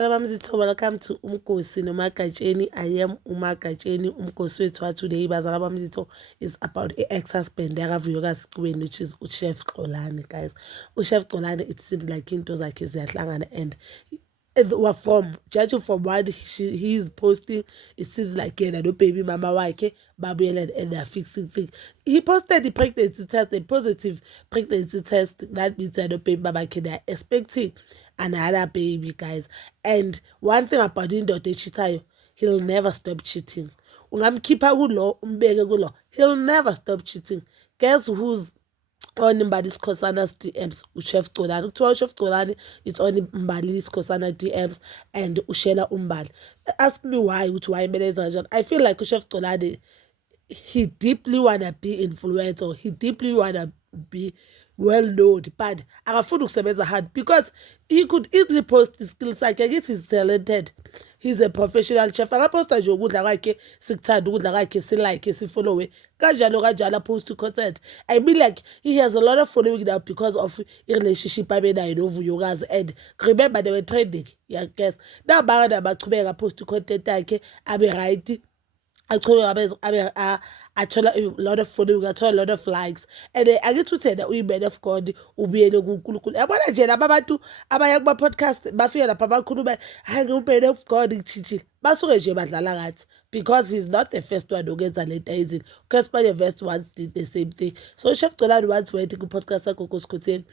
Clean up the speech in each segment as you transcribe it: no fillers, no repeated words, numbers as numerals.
Mzito, welcome to Umkosi Nomagatsheni. I am Umagatsheni. Umkosi wethu today bazala Mzito is about a ex-husband akavuyoka Sicubeni, which is Chef Xolani, guys. Chef Xolani, it seemed like into zakhe ziyahlangana and from judging from what he is posting, it seems like no baby mama wakhe babuyela and they're fixing things. He posted the pregnancy test, a positive pregnancy test. That means no baby mama wakhe, they're expecting another baby, guys. And one thing about indoda echithayo, he'll never stop cheating. Ungamkhipha kulo umbeke kulo, he'll never stop cheating. Guess who's on Mbali Skosana's DMs? Chef Xolani. To Chef Xolani, it's on Mbali Skosana DMs and Ushela Umbali. Ask me why, I feel like Chef Xolani, he deeply wanna be influential. He deeply wanna be well known, but akafuna ukusebenza hard because he could easily post his skills. Like, I guess he's talented. He's a professional chef. Akaposta nje ukudla kwakhe sikuthanda, ukudla kwakhe silike sifollowe. Kanjalo post content. I mean, like, he has a lot of following now because of a relationship abenayo noVuyokazi. And remember, they were trending. Yeah, guess. Now baqhubeka post content yakhe abe right. I told a lot of following, I told a lot of likes, and I get to say that we men of God ubuyele kuNkulunkulu. Yabona nje labantu abaya kuma podcast bafika lapha bakhuluma hayi umen of God chichi basuke nje badlala kathi because he's not the first one ukwenza lento ayizini. Casper Verse once did the same thing. So Chef Xolani once went to podcast sakho Nkosikotheni.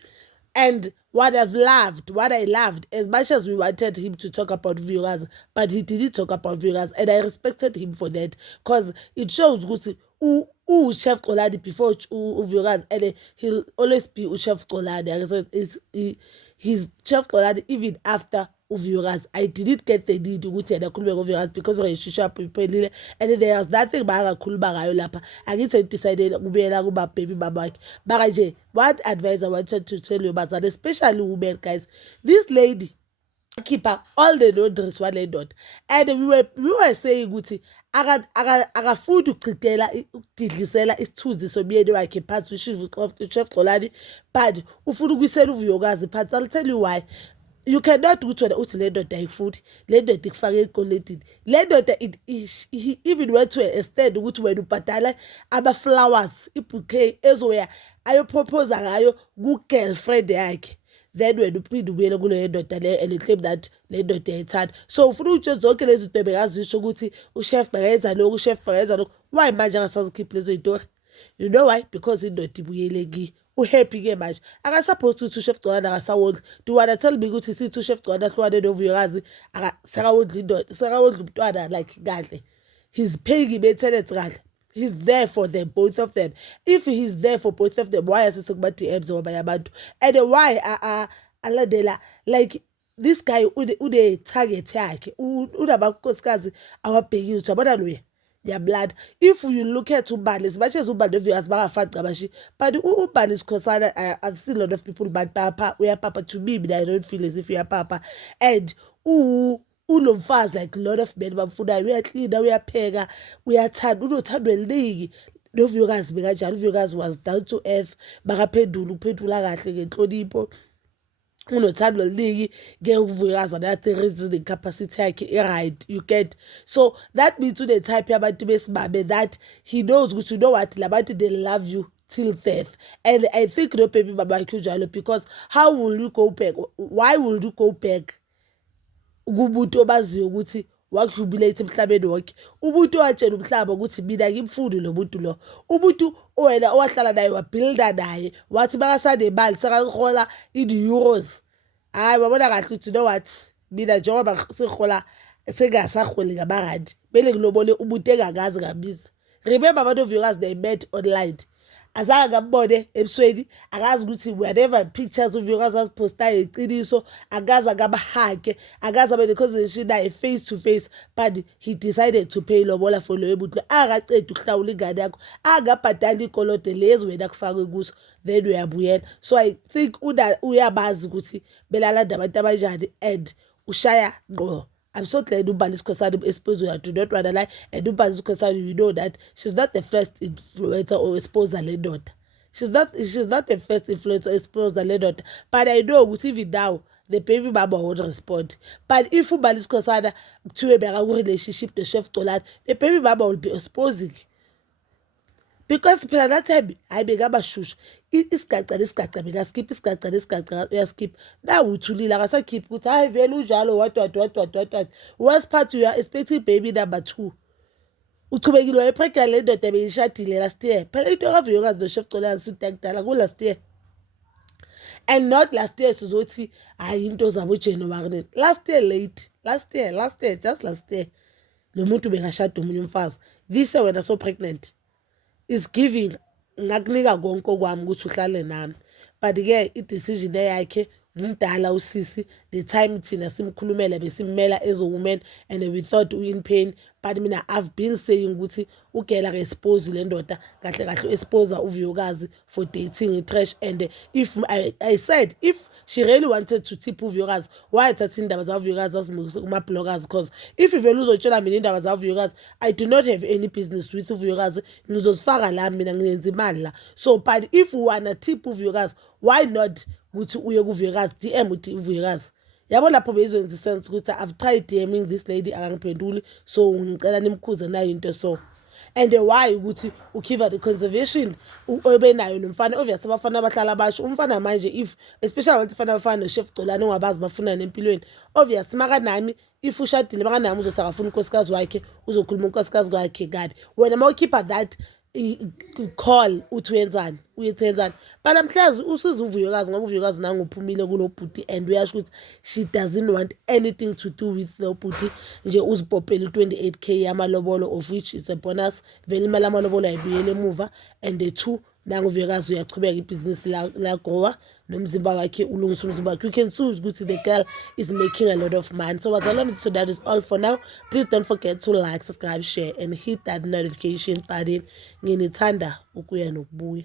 And what I loved, as much as we wanted him to talk about Vuyokazi, but he didn't talk about Vuyokazi, and I respected him for that because it shows good who Chef Xolani before Vuyokazi, and he'll always be Chef Xolani. He's Chef Xolani even after Vuyokazi. I didn't get the need to go to the Vuyokazi because of relationship and then there was nothing bakakhuluma ngayo lapha. Angithi decided ukubuyela kuba baby mama. But what advice I wanted to tell you about that, especially women, guys. This lady keep all the laundries one dot, and we were saying ukuthi akafuni ukuchithela ukudidlisela isithunzi somyeni wakhe phansi uChef Xolani, but ufuna ukuyisela uVuyokazi phansi. I'll tell you why. You cannot go to the uthi le ndoda ayifuni, le ndoda ikufake ecoletini, le ndoda he even went to a stand ukuthi wena ubhadala ama-flowers ibouquet ezoya ayopropose ngayo ku-girlfriend yakhe, then wena uphinde ubuyele kuleyo ndoda leyo and claim that le ndoda yayithanda. So ufuna ukuthi zonke lezi zinto bekazisho ukuthi uChef bakayenza lokhu, uChef bakayenza lokhu. Why manje angasazikhiphi lezo iy'tori? You know why? Because indoda ibuyele ki uhappy ke manje akasupposed ukuthi uChef Xolani akasawondli. Do you wanna tell me ukuthi sithi uChef Xolani ahlukane noVuyokazi sakawondli indoda, sakawondli umntwana like kahle? He's paying him maintenance kahle. He's there for them, both of them. If he's there for both of them, why asise kuma DMs wabanye abantu? And why alandela like this guy ude target yakhe unabankosikazi awabhekile ukuthi yabona loya your blood. If you look at Umbali, as much as Umbali viewers bagafani cabashi, but Umbali is concerned. I've seen a lot of people, but Papa, we are Papa to me, but I don't feel as if we are Papa. And ulomfazi like a lot of men bamfuna, we are clean, we are pega, we are tan, unothandwa eliningi. noVuyokazi bekanjalo. uVuyokazi was down to earth, uphendula kahle ngenhlonipho. Unothando oluningi ngeke uVuyokazi nathi reasoning capacity yakhe right, you get. So that means the type yabantu besimame that he knows ukuthi you know what labantu they love you till death. And I think no baby mama kunjalo because how will you go back? Why will you go back kumuntu obaziyo ukuthi wakujubilate emhlabeni wonke, umuntu owatshela umhlaba ukuthi mina ngimfundi lo muntu lo, umuntu wena owahlala naye wabuilda naye wathi bakasanemali sakahola in euros. Hayi wabona kahle ukuthi you know what mina njengoba sihola sengasaholi ngamarandi bele ngilobole umuntu engakazi ngamizi. Remember abantu oVuyokazi they met online, azange ngambone ebusweni, akazi ukuthi whatever pictures uVuyokazi azipostayo iqiniso, akazi akabahake, akazi abe neconversation naye face to face, but he decided to pay lobola for loyo muntu akaceda ukuhlawula ingane yakho, akabhadala ikolote lezi wena kufakwe kuso, then uyabuyela. So I think uyabazi ukuthi belalanda abantu abanjani and ushaya ngqo. I'm so glad Umbali Skosana exposed her. Do not wanna lie. And Umbali Skosana, you know that she's not the first influencer or exposer landlord. She's not the first influencer exposer landlord. But I know with even now, the baby mama won't respond. But if ubali sikhosana kuthiwe bekaku-relationship no-chef Xolani, the baby mama will be exposing. Because phela that time hayi bekabashushu isigaca bekaskip isigaca uyaskip now uthulile akasakhiphi ukuthi hayi vele unjalo what worst part you are expecting baby number 2 uchubekile wayepregnant le ndoda beyishadile last year phela into kaVuyokazi no-chef Xolani sidakudala ku-last year. And not last year sizothi hayi into zabo January last year just last year lo muntu bekashada umunye umfazi this year wena so pregnant is giving ngakunika konke kwami ukuthi uhlale nami. But ke i-decision yakhe umdala usisi the time thina simkhulumela besimela as a woman and we thought we in pain. But mina I've been saying ukuthi ugela ke expose le ndoda kahle expose uVuyokazi for dating trash. And if I said if she really wanted to tip uVuyokazi why thatha indaba zaVuyokazi azimukise kuma bloggers, because if ivele uzotshela mina indaba zaVuyokazi I do not have any business with uVuyokazi ngizosifaka la mina ngenza imali la. So but if you wanna tip uVuyokazi why not ukuthi uye kuVuyokazi DM uthi uVuyokazi yabo lapho bezwenza sense ukuthi I've tried DMing this lady akangiphenduli so ngicela nimkhuze nayo into so. And why ukuthi ukhiva the conservation obenayo nomfana obviously abafana abahlala basho umfana manje if especially abantu fana abafana no-chef Xolani ongabazi bafuna nempilweni obviously maka nami if ushadile maka nami uzothi akafuna unkosikazi wakhe uzokhuluma unkosikazi wakhe kabi wena mawukhipha that call uthi wenzani uyethenzani. But namhlazi usiza uVuyokazi ngoba uVuyokazi nangu uphumile kulo bhuti and uyasho ukuthi she doesn't want anything to do with the bhuti nje uzibhopela 28k yamalobolo of which is a bonus vele imali yamalobolo ayibuyele emuva. And the two nangu uVuyokazi uyachubeka ibhizinisi la grower nomzimba wakhe ulungisa umzimba wakhe. You can see ukuthi the girl is making a lot of money. So so that is all for now. Please don't forget to like, subscribe, share and hit that notification button. Nginithanda ukuya nokubuya.